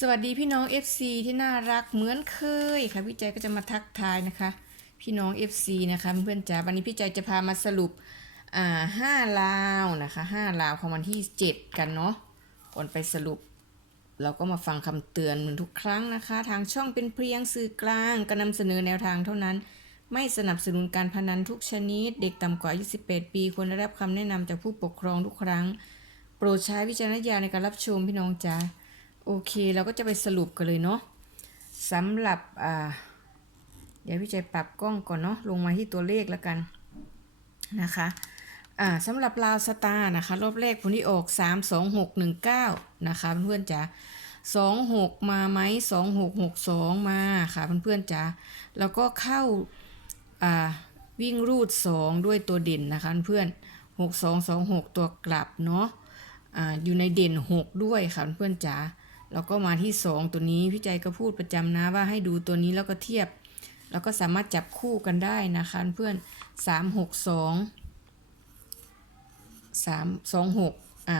สวัสดีพี่น้อง FC ที่น่ารักเหมือนเคยค่ะพี่ใจก็จะมาทักทายนะคะ พี่น้อง FC นะคะเพื่อนจ๋าวันนี้พี่ใจจะพามาสรุปอ่าห้าลาวนะคะห้าลาวของวันที่ 7 กันเนาะก่อนไปสรุป เราก็มาฟังคำเตือนเหมือนทุกครั้งนะคะ ทางช่องเป็นเพียงสื่อกลางก็นำเสนอแนวทางเท่านั้น ไม่สนับสนุนการพนันทุกชนิด เด็กต่ำกว่าอายุ18ปีควรได้รับคำแนะนำจากผู้ปกครองทุกครั้ง โปรดใช้วิจารณญาณในการรับชมพี่น้องจ๋า โอเคเราก็จะไปสรุปกันเลยเนาะสำหรับอ่าเดี๋ยวพี่ใจปรับกล้องก่อนเนาะลงมาที่ตัวเลขแล้วกันนะคะอ่าสำหรับลาวสตาร์นะคะรอบแรกผลที่ออก3 2 6 1 9นะคะเพื่อนๆจ๋า2 6มาไหม2 6 6 2มาค่ะเพื่อนๆจ๋าแล้วก็เข้าอ่าวิ่งรูด2ด้วยตัวเด่นนะคะเพื่อน6 2 2 6ตัวกลับเนาะอ่าอยู่ในเด่น6ด้วยค่ะเพื่อนๆจ๋า แล้วก็มาที่ 2 ตัวนี้พี่ใจก็พูดประจำนะว่าให้ดูตัวนี้แล้วก็เทียบ แล้วก็สามารถจับคู่กันได้นะคะเพื่อน3 6 2 3 2 6อะ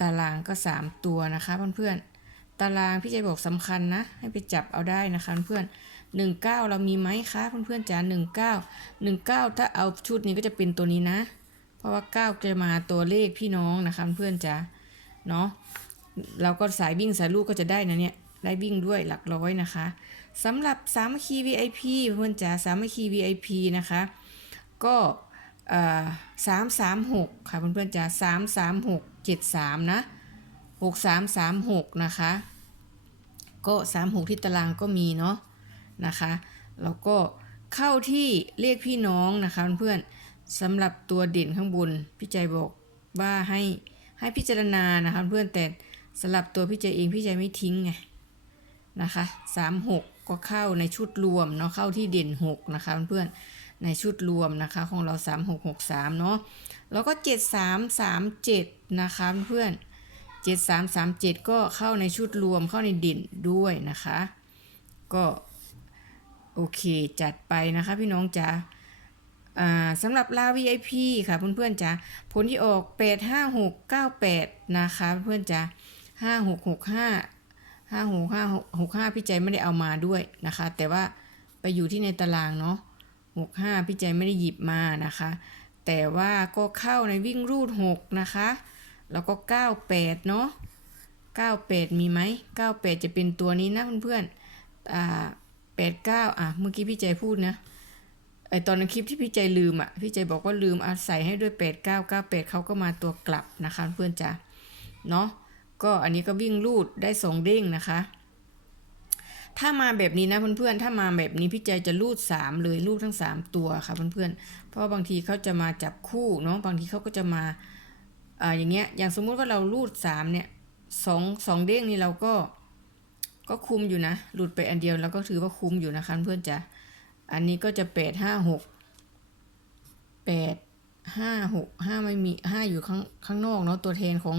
ตารางก็ 3 ตัวนะคะเพื่อนๆตารางพี่ใจบอกสำคัญนะ ให้ไปจับเอาได้นะคะเพื่อน19 เรามีไหมคะเพื่อนๆจ๋า19 19 ถ้าเอาชุดนี้ก็จะเป็นตัวนี้นะ เพราะว่า 9 จะมาตัวเลขพี่น้องนะคะเพื่อนจ๋า เนาะเราก็สายวิ่งสายลูกก็จะได้นะเนี่ยได้วิ่งด้วยหลักร้อยนะคะสำหรับสามัคคี VIP เพื่อนจ๋าสามัคคี VIP นะคะ ก็สามสามหกค่ะเพื่อนๆจ๋าสามสามหกเจ็ดสามนะหกสามสามหกนะคะ ก็สามหกที่ตารางก็มีเนาะนะคะแล้วก็เข้าที่เลขพี่น้องนะคะเพื่อนๆสำหรับตัวเด่นข้างบน พี่ใจบอกว่าให้ ให้พิจารณานะคะเพื่อนแต่สำหรับตัวพี่ใจเองพี่ใจไม่ทิ้งไงนะคะสามหกก็เข้าในชุดรวมเนาะเข้าที่เด่นหกนะคะเพื่อนในชุดรวมนะคะของเราสามหกหกสามเนาะแล้วก็เจ็ดสามสามเจ็ดนะคะเพื่อนเจ็ดสามสามเจ็ดก็เข้าในชุดรวมเข้าในเด่นด้วยนะคะ ก็ โอเคจัดไปนะคะพี่น้องจ๋า สำหรับลา VIP ค่ะเพื่อนๆจ้ะผลที่ออก 8 5 6 9 8 นะคะเพื่อนๆจ้ะ5 6 6 5 5665พี่ใจไม่ได้เอามาด้วยนะคะ แต่ว่าไปอยู่ที่ในตารางเนาะ6 5พี่ใจไม่ได้หยิบมานะคะ แต่ว่าก็เข้าในวิ่งรูด 6 นะคะ แล้วก็ 98 เนาะ98 มีไหม98 จะเป็นตัวนี้นะเพื่อนๆอ่า89 อะ เมื่อกี้พี่ใจพูดนะ ไอตอนในคลิปที่พี่ใจลืมอะ พี่ใจบอกว่าลืมอาศัยให้ด้วย 8 9 9 8เขาก็มาตัวกลับนะคะเพื่อนจ๋าเนาะก็อันนี้ก็วิ่งลูดได้สองเด้งนะคะ ถ้ามาแบบนี้นะเพื่อนๆ ถ้ามาแบบนี้พี่ใจจะลูด 3 เลยลูดทั้ง 3 ตัวค่ะเพื่อนๆ เพราะบางทีเขาจะมาจับคู่เนาะบางทีเขาก็จะมาอ่าอย่างเงี้ยอย่างสมมุติว่าเราลูด 3 เนี่ยสองสองเด้งนี่เราก็ก็คุมอยู่นะ หลุดไปอันเดียวแล้วก็ถือว่าคุมอยู่นะคะเพื่อนจ๋า อันนี้ก็จะแปดห้าหกแปดห้าหกห้าไม่มีห้าอยู่ข้างข้างนอกเนาะตัวแทนของ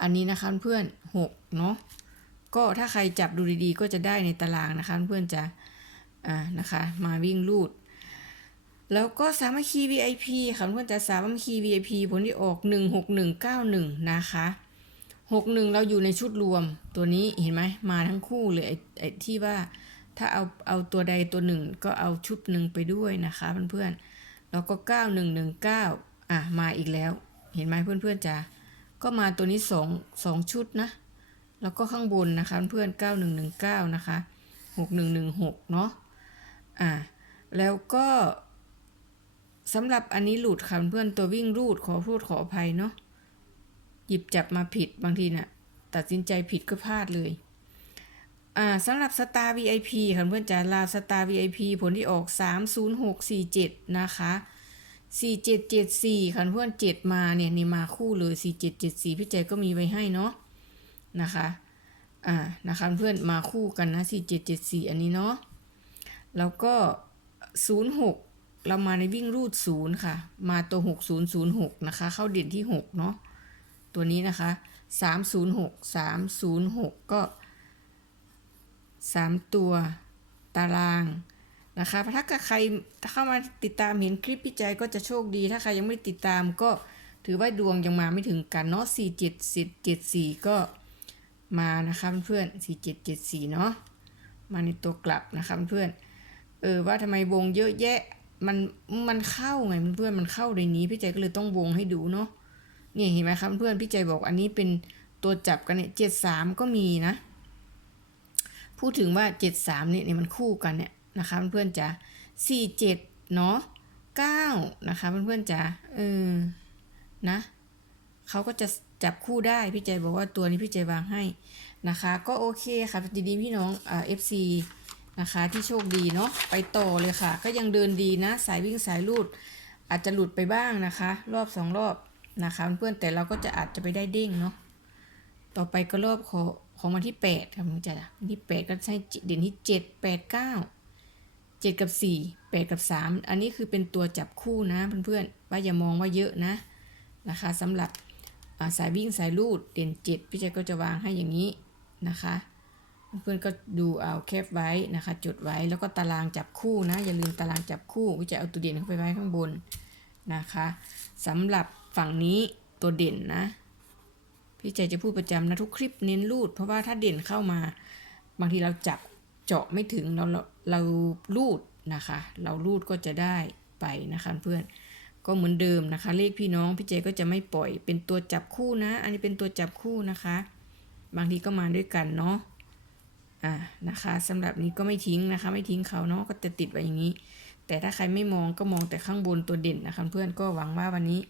อันนี้นะคะเพื่อนหกเนาะก็ถ้าใครจับดูดีๆ ก็จะได้ในตารางนะคะเพื่อนจะอ่านะคะมาวิ่งลูด แล้วก็สามัคคี VIP ค่ะเพื่อนจะสามัคคี VIP ผลที่ออกหนึ่งหกหนึ่งเก้าหนึ่งนะคะหกหนึ่งเราอยู่ในชุดรวมตัวนี้เห็นไหมมาทั้งคู่เลยไอ้ไอ้ที่ว่า ถ้าเอาเอาตัวใดตัวหนึ่งก็เอาชุดหนึ่งไปด้วยนะคะเพื่อนๆแล้วก็ 9119 อะ มาอีกแล้ว เห็นไหมเพื่อนๆจ้าก็มาตัวนี้สองสองชุดนะ แล้วก็ข้างบนนะคะเพื่อน9119 นะคะ 6116 เนาะอะแล้วก็สำหรับอันนี้หลุดค่ะเพื่อนตัววิ่งรูดขอพูดขออภัยเนาะหยิบจับมาผิดบางทีนะ่ะ ตัดสินใจผิดก็พลาดเลย อ่าสำหรับสตาร์ VIP ค่ะเพื่อนจ๋าลาวสตาร์ VIP ผลที่ออก 30647 นะคะ4774ค่ะเพื่อน7มาเนี่ยนี่มาคู่เลย 4774 พี่ใจก็มีไว้ให้เนาะนะคะอ่านะคะเพื่อนมาคู่กันนะ 4774 อันนี้เนาะแล้วก็ 06 เรามาในวิ่งรูด 0 ค่ะ มาตัว 6006 นะคะ เข้าเด่นที่ 6 เนาะตัวนี้นะคะ 306 306 ก็ สามตัวตารางนะคะถ้าใครเข้ามาติดตามเห็นคลิปพี่ใจก็จะโชคดี ถ้าใครยังไม่ติดตามก็ถือว่าดวงยังมาไม่ถึงกันเนาะสี่เจ็ดสิบเจ็ดสี่ก็มานะคะเพื่อนๆสี่เจ็ดเจ็ดสี่เนาะมาในตัวกลับนะคะเพื่อนเออว่าทำไมวงเยอะแยะมันมันเข้าไงเพื่อนมันเข้าในนี้พี่ใจก็เลยต้องวงให้ดูเนาะเนี่ยเห็นไหมครับเพื่อนพี่ใจบอกอันนี้เป็นตัวจับกันเนี่ยเจ็ดสามก็มีนะ พูดถึงว่าเจ็ดสามเนี่ยเนี่ยมันคู่กันเนี่ยนะคะเพื่อนๆจ๋าสี่เจ็ดเนาะเก้านะคะเพื่อนๆจ๋าเออนะเขาก็จะจับคู่ได้ พี่ใจบอกว่าตัวนี้พี่ใจวางให้นะคะ ก็โอเคค่ะดีๆพี่น้องเอฟซีนะคะที่โชคดีเนาะไปต่อเลยค่ะ ก็ยังเดินดีนะ สายวิ่งสายลูด อาจจะหลุดไปบ้างนะคะ รอบสองรอบนะคะเพื่อนๆแต่เราก็จะอาจจะไปได้เด้งเนาะต่อไปก็รอบขอ ของวันที่แปดครับพี่ใจวันที่แปดก็ใช้เด่นที่เจ็ดแปดเก้าเจ็ดกับสี่แปดกับสามอันนี้คือเป็นตัวจับคู่นะเพื่อนๆว่าอย่ามองว่าเยอะนะนะคะสำหรับสายวิ่งสายลูดเด่นเจ็ดพี่เจก็จะวางให้อย่างนี้นะคะเพื่อนก็ดูเอาแคปไว้นะคะจดไว้แล้วก็ตารางจับคู่นะ อย่าลืมตารางจับคู่พี่เจเอาตัวเด่นเข้าไปไว้ข้างบนนะคะสำหรับฝั่งนี้ตัวเด่นนะ พี่เจจะพูดประจำนะทุกคลิปเน้นลูด เพราะว่าถ้าเด่นเข้ามา บางทีเราจับเจาะไม่ถึงเราเราเราูดนะคะ เราลูดก็จะได้ไปนะคะเพื่อนก็เหมือนเดิมนะคะ เลขพี่น้องพี่เจก็จะไม่ปล่อยเป็นตัวจับคู่นะ อันนี้เป็นตัวจับคู่นะคะ บางทีก็มาด้วยกันเนาะอ่านะคะสำหรับนี้ก็ไม่ทิ้งนะคะ ไม่ทิ้งเขาเนาะก็จะติดไว้อย่างนี้ แต่ถ้าใครไม่มองก็มองแต่ข้างบนตัวเด่นนะคะ เพื่อนก็หวังว่าวันนี้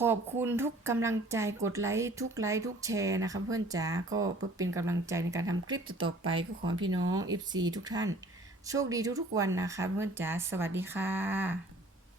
ขอบคุณทุกกำลังใจกดไลค์ทุกไลค์ทุกแชร์นะคะเพื่อนจ๋าก็เพื่อเป็นกำลังใจในการทำคลิปต่อไปก็ขอพี่น้อง FC ทุกท่าน โชคดีทุกๆวันนะคะเพื่อนจ๋าสวัสดีค่ะ